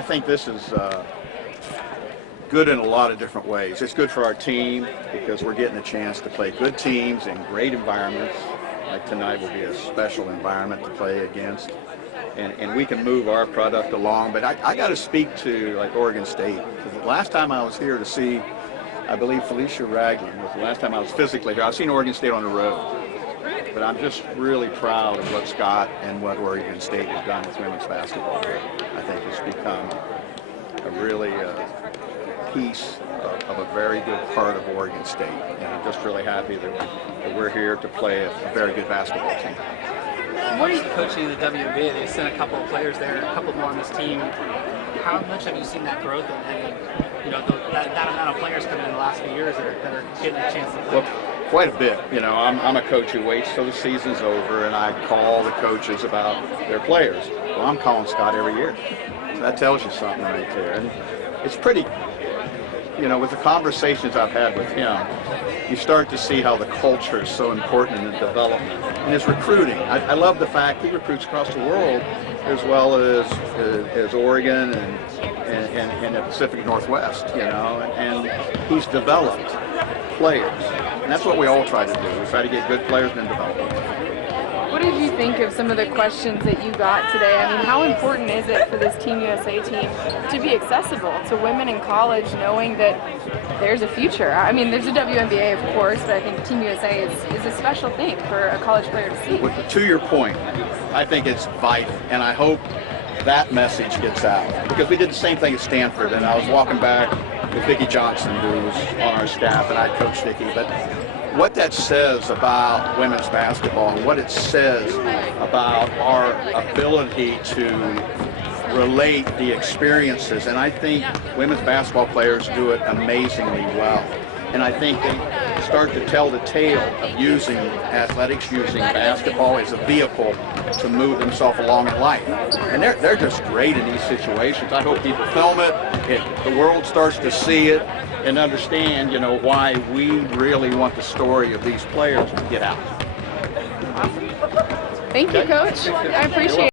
I think this is good in a lot of different ways. It's good for our team because we're getting a chance to play good teams in great environments. Like tonight will be a special environment to play against. And we can move our product along. But I got to speak to like Oregon State. The last time I was here to see, I believe Felicia Ragland was the last time I was physically here. I've seen Oregon State on the road. But I'm just really proud of what Scott and what Oregon State has done with women's basketball. I think it's become a really piece of a very good part of Oregon State. And I'm just really happy that we're here to play a very good basketball team. What are you coaching the WNBA? They sent a couple of players there, a couple more on this team. How much have you seen that growth and you know, that amount of players coming in the last few years that are getting a chance to play? Well, quite a bit. You know, I'm a coach who waits till the season's over and I call the coaches about their players. Well, I'm calling Scott every year. So that tells you something right there. And it's pretty, you know, with the conversations I've had with him, you start to see how the culture is so important in the development. And his recruiting. I love the fact he recruits across the world as well as Oregon and the Pacific Northwest, you know, and he's developed players. And that's what we all try to do. We try to get good players and then develop them. What did you think of some of the questions that you got today? I mean, how important is it for this Team USA team to be accessible to women in college, knowing that there's a future? I mean, there's a WNBA, of course, but I think Team USA is a special thing for a college player to see. To your point, I think it's vital, and I hope that message gets out. Because we did the same thing at Stanford, and I was walking back with Vicki Johnson, who was on our staff, and I coached Vicki. But what that says about women's basketball and what it says about our ability to relate the experiences, and I think women's basketball players do it amazingly well. And I think they start to tell the tale of using athletics, using basketball as a vehicle to move themselves along in life. And they're just great in these situations. I hope people film it, the world starts to see it and understand, you know, why we really want the story of these players to get out. Awesome. Thank you, Coach. I appreciate it.